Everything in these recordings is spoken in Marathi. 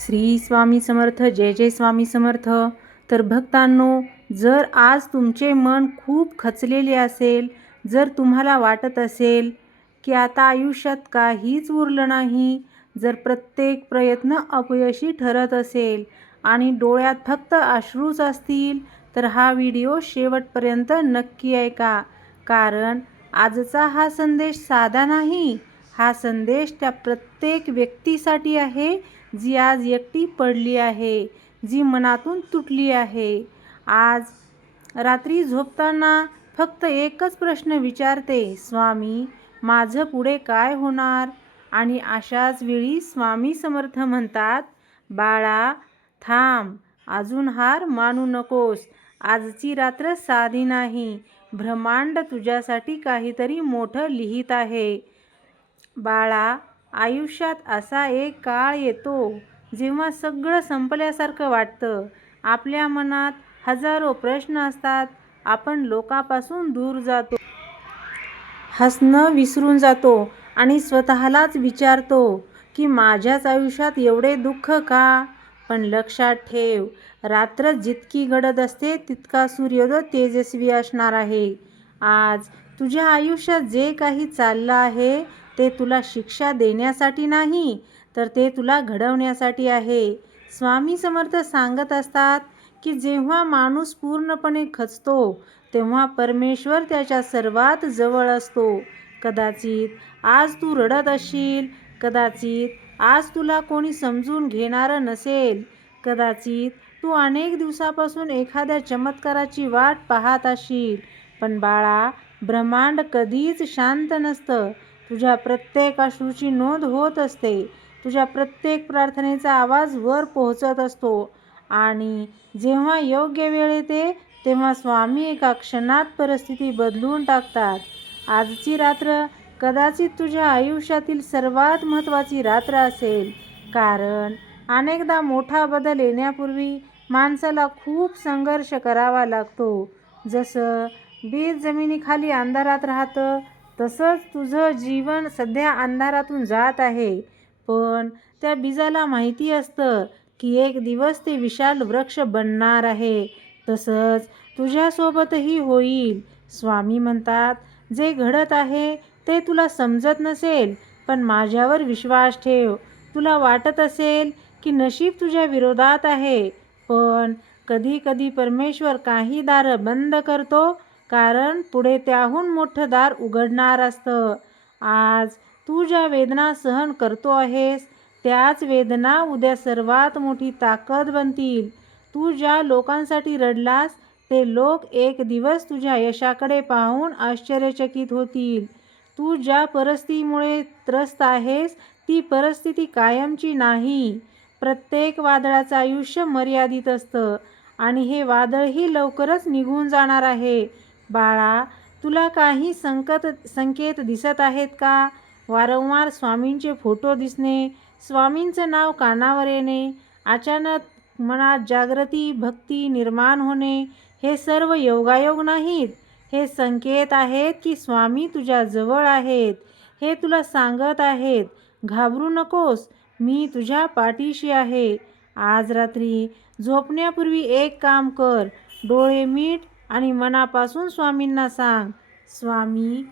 श्री स्वामी समर्थ. जय जय स्वामी समर्थ. तर भक्तांनो, जर आज तुमचे मन खूप खचलेले असेल, जर तुम्हाला वाटत असेल की आता आयुष्यात काहीच उरलं नाही, जर प्रत्येक प्रयत्न अपयशी ठरत असेल आणि डोळ्यात फक्त अश्रूच असतील, तर हा व्हिडिओ शेवटपर्यंत नक्की ऐका. कारण आजचा हा संदेश साधा नाही, हा संदेश त्या प्रत्येक व्यक्तीसाठी आहे जी आज एकटी पडली आहे, जी मनातून तुटली आहे. आज रात्री झोपताना फक्त एकच प्रश्न विचारते, स्वामी, माझं पुढे काय होणार? आणि अशाच वेळी स्वामी समर्थ म्हणतात, बाळा थांब, अजून हार मानू नकोस. आजची रात्र साधी नाही. ब्रह्मांड तुझ्यासाठी काहीतरी मोठं लिहित आहे. बाळा, आयुष्यात असा एक काळ येतो जेव्हा सगळं संपल्यासारखं वाटतं. आपल्या मनात हजारो प्रश्न असतात. आपण लोकांपासून दूर जातो, हसणं विसरून जातो आणि स्वतःलाच विचारतो की माझ्याच आयुष्यात एवढे दुःख का? पण लक्षात ठेव, रात्र जितकी गडद असते तितका सूर्योदय तेजस्वी असणार आहे. आज तुझ्या आयुष्यात जे काही चाललं आहे ते तुला शिक्षा देण्यासाठी नाही, तर ते तुला घडवण्यासाठी आहे. स्वामी समर्थ सांगत असतात की जेव्हा माणूस पूर्णपणे खचतो तेव्हा परमेश्वर त्याच्या सर्वात जवळ असतो. कदाचित आज तू रडत असशील, कदाचित आज तुला कोणी समजून घेणारं नसेल, कदाचित तू अनेक दिवसापासून एखाद्या चमत्काराची वाट पाहत असशील. पण बाळा, ब्रह्मांड कधीच शांत नसतं. तुझ्या प्रत्येक अश्रूची नोंद होत असते. तुझ्या प्रत्येक प्रार्थनेचा आवाज वर पोहोचत असतो. आणि जेव्हा योग्य वेळ येते तेव्हा स्वामी एका क्षणात परिस्थिती बदलून टाकतात. आजची रात्र कदाचित तुझ्या आयुष्यातील सर्वात महत्त्वाची रात्र असेल. कारण अनेकदा मोठा बदल येण्यापूर्वी माणसाला खूप संघर्ष करावा लागतो. जसं बीज जमिनीखाली अंधारात राहतं, तसंच तुझं जीवन सध्या अंधारातून जात आहे. पण त्या बीजाला माहिती असतं की एक दिवस ते विशाल वृक्ष बनणार आहे. तसंच तुझ्यासोबतही होईल. स्वामी म्हणतात, जे घडत आहे ते तुला समजत नसेल, पण माझ्यावर विश्वास ठेव. तुला वाटत असेल की नशीब तुझ्या विरोधात आहे, पण कधी कधी परमेश्वर काही दारं बंद करतो, कारण पुढे त्याहून मोठं दार उघडणार असतं. आज तू ज्या वेदना सहन करतो आहेस, त्याच वेदना उद्या सर्वात मोठी ताकद बनतील. तू ज्या लोकांसाठी रडलास, ते लोक एक दिवस तुझ्या यशाकडे पाहून आश्चर्यचकित होतील. तू ज्या परिस्थितीमुळे त्रस्त आहेस, ती परिस्थिती कायमची नाही. प्रत्येक वादळाचं आयुष्य मर्यादित असतं आणि हे वादळही लवकरच निघून जाणार आहे. बाळा, तुला काही संकेत दिसत आहेत का? वारंवार स्वामींचे फोटो दिसणे, स्वामींचं नाव कानावर येणे, अचानक मनात जागृती, भक्ती निर्माण होणे, हे सर्व योगायोग नाहीत. हे संकेत आहेत की स्वामी तुझ्या जवळ आहेत. हे तुला सांगत आहेत, घाबरू नकोस, मी तुझ्या पाठीशी आहे. आज रात्री झोपण्यापूर्वी एक काम कर, डोळे मिट आणि मनापासून स्वामींना सांग, स्वामी,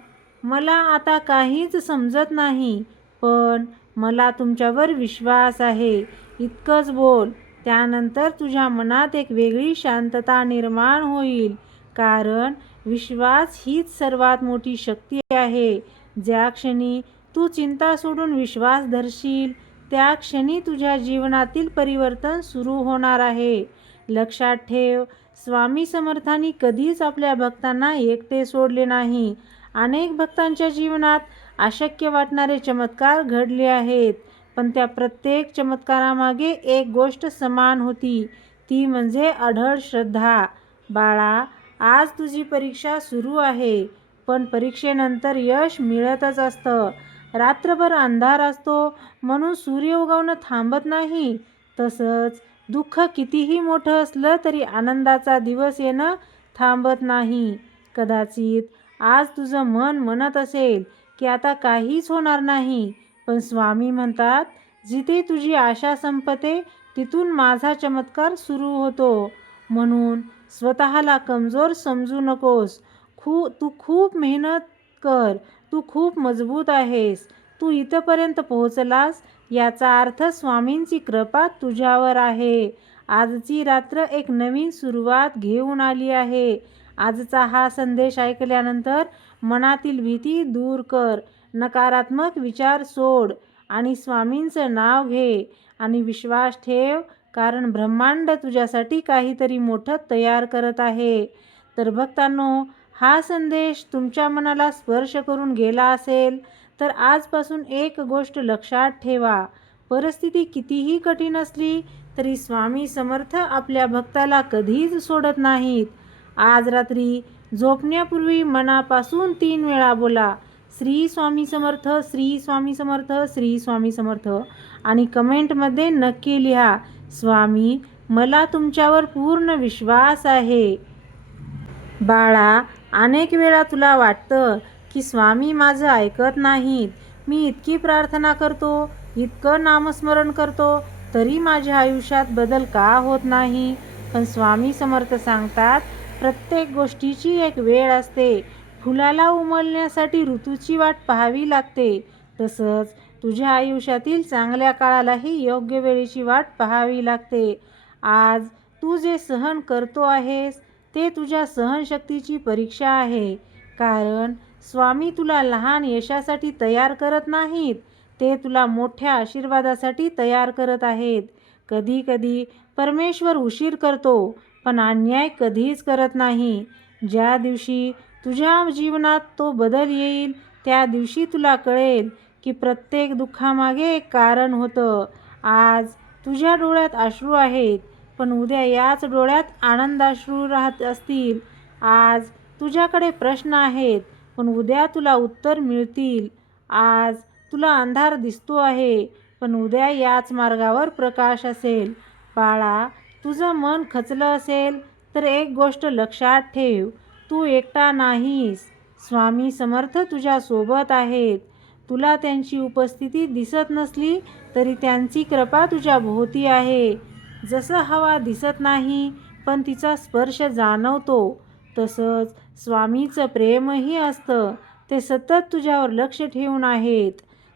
मला आता काहीच समजत नाही, पण मला तुमच्यावर विश्वास आहे. इतकंच बोल. त्यानंतर तुझ्या मनात एक वेगळी शांतता निर्माण होईल. कारण विश्वास हीच सर्वात मोठी शक्ती आहे. ज्या क्षणी तू चिंता सोडून विश्वास धरशील, त्या क्षणी तुझ्या जीवनातील परिवर्तन सुरू होणार आहे. लक्षात ठेव, स्वामी समर्थांनी कधीच आपल्या भक्तांना एकटे सोडले नाही. अनेक भक्तांच्या जीवनात अशक्य वाटणारे चमत्कार घडले आहेत, पण त्या प्रत्येक चमत्कारामागे एक गोष्ट समान होती, ती म्हणजे अढळ श्रद्धा. बाळा, आज तुझी परीक्षा सुरू आहे, पण परीक्षेनंतर यश मिळतच असतं. रात्रभर अंधार असतो म्हणून सूर्य उगवणं थांबत नाही. तसंच दुःख कितीही मोठं असलं तरी आनंदाचा दिवस येणं थांबत नाही. कदाचित आज तुझं मन म्हणत असेल की आता काहीच होणार नाही, पण स्वामी म्हणतात, जिथे तुझी आशा संपते तिथून माझा चमत्कार सुरू होतो. म्हणून स्वतःला कमजोर समजू नकोस. तू खूप मेहनत कर. तू खूप मजबूत आहेस. तू इथपर्यंत पोहोचलास याचा अर्थ स्वामींची कृपा तुझ्यावर आहे. आजची रात्र एक नवीन सुरुवात घेऊन आली आहे. आजचा हा संदेश ऐकल्यानंतर मनातील भीती दूर कर, नकारात्मक विचार सोड आणि स्वामींचं नाव घे आणि विश्वास ठेव, कारण ब्रह्मांड तुझ्यासाठी काहीतरी मोठं तयार करत आहे. तर भक्तांनो, हा संदेश तुमच्या मनाला स्पर्श करून गेला असेल तर आजपासून एक गोष्ट लक्षात ठेवा. परिस्थिती कितीही कठीण असली तरी स्वामी समर्थ आपल्या भक्ताला कधीच सोडत नाहीत. आज रात्री झोपण्यापूर्वी मनापासून 3 वेळा बोला, श्री स्वामी समर्थ, श्री स्वामी समर्थ, श्री स्वामी समर्थ आणि कमेंटमध्ये नक्की लिहा, स्वामी मला तुमच्यावर पूर्ण विश्वास आहे. बाळा, अनेक वेळा तुला वाटतं की स्वामी माझं ऐकत नाहीत. मी इतकी प्रार्थना करतो, इतकं नामस्मरण करतो, तरी माझ्या आयुष्यात बदल का होत नाही. पण स्वामी समर्थ सांगतात, प्रत्येक गोष्टीची एक वेळ असते. फुलाला उमलण्यासाठी ऋतूची वाट पाहावी लागते. तसंच तुझ्या आयुष्यातील चांगल्या काळालाही योग्य वेळेची वाट पाहावी लागते. आज तू जे सहन करतो आहेस ते तुझ्या सहनशक्तीची परीक्षा आहे. कारण स्वामी तुला लहान यशासाठी तयार करत नाहीत, ते तुला मोठ्या आशीर्वादासाठी तयार करत आहेत. कधी कधी परमेश्वर उशीर करतो, पण अन्याय कधीच करत नाही. ज्या दिवशी तुझ्या जीवनात तो बदल येईल त्या दिवशी तुला कळेल की प्रत्येक दुःखामागे एक कारण होतं. आज तुझ्या डोळ्यात अश्रू आहेत, पण उद्या याच डोळ्यात आनंदाश्रू राहत असतील. आज तुझ्याकडे प्रश्न आहेत, पण उद्या तुला उत्तर मिळतील. आज तुला अंधार दिसतो आहे, पण उद्या याच मार्गावर प्रकाश असेल. बाळा, तुझं मन खचलं असेल तर एक गोष्ट लक्षात ठेव, तू एकटा नाहीस. स्वामी समर्थ तुझ्या सोबत आहेत. तुला त्यांची उपस्थिती दिसत नसली तरी त्यांची कृपा तुझ्या भोवती आहे. जसं हवा दिसत नाही पण तिचा स्पर्श जाणवतो, तसंच स्वामीचं प्रेमही असतं. ते सतत तुझ्यावर लक्ष ठेवून आहेत.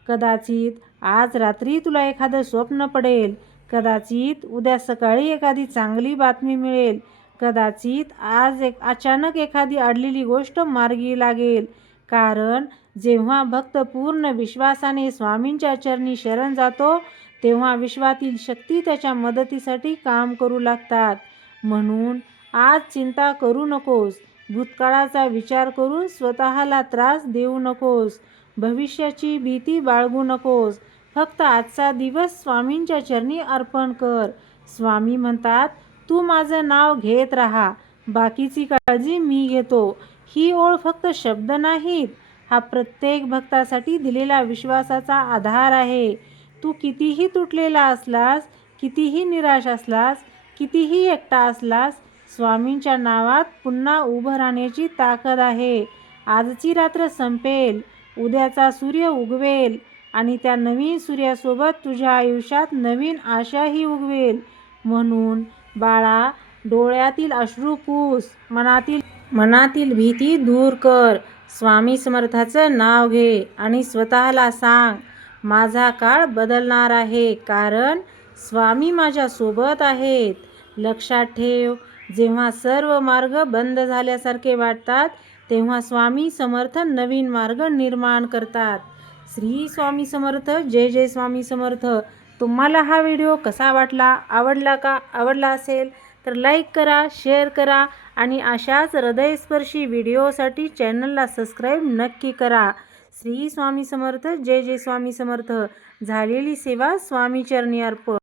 कदाचित आज रात्री तुला एखादं स्वप्न पडेल, कदाचित उद्या सकाळी एखादी चांगली बातमी मिळेल, कदाचित आज अचानक एखादी अडलेली गोष्ट मार्गी लागेल. कारण जेव्हा भक्त पूर्ण विश्वासाने स्वामींच्या चरणी शरण जातो तेव्हा विश्वातील शक्ती त्याच्या मदतीसाठी काम करू लागतात. म्हणून आज चिंता करू नकोस. भूतकाळाचा विचार करून स्वतःला त्रास देऊ नकोस. भविष्याची भीती बाळगू नकोस. फक्त आजचा दिवस स्वामींच्या चरणी अर्पण कर. स्वामी म्हणतात, तू माझं नाव घेत राहा, बाकीची काळजी मी घेतो. ही ओळ फक्त शब्द नाहीत, हा प्रत्येक भक्तासाठी दिलेला विश्वासाचा आधार आहे. तू कितीही तुटलेला असलास, कितीही निराश असलास, कितीही एकटा असलास, स्वामींच्या नावात पुन्हा उभं राहण्याची ताकद आहे. आजची रात्र संपेल, उद्याचा सूर्य उगवेल आणि त्या नवीन सूर्यासोबत तुझ्या आयुष्यात नवीन आशाही उगवेल. म्हणून बाळा, डोळ्यातील अश्रू पुस, मनातील भीती दूर कर. स्वामी समर्थाचं नाव घे आणि स्वतःला सांग, माझा काळ बदलणार आहे, कारण स्वामी माझ्या सोबत आहेत. लक्षात ठेव, जेव्हा सर्व मार्ग बंद झाल्यासारखे वाटतात तेव्हा स्वामी समर्थ नवीन मार्ग निर्माण करतात. श्री स्वामी समर्थ. जय जय स्वामी समर्थ. तुम्हाला हा व्हिडिओ कसा वाटला? आवडला असेल तर लाईक करा, शेअर करा आणि अशाच हृदयस्पर्शी व्हिडिओसाठी चॅनलला सबस्क्राईब नक्की करा. श्री स्वामी समर्थ. जय जय स्वामी समर्थ. झालेली सेवा स्वामी चरणी अर्पण.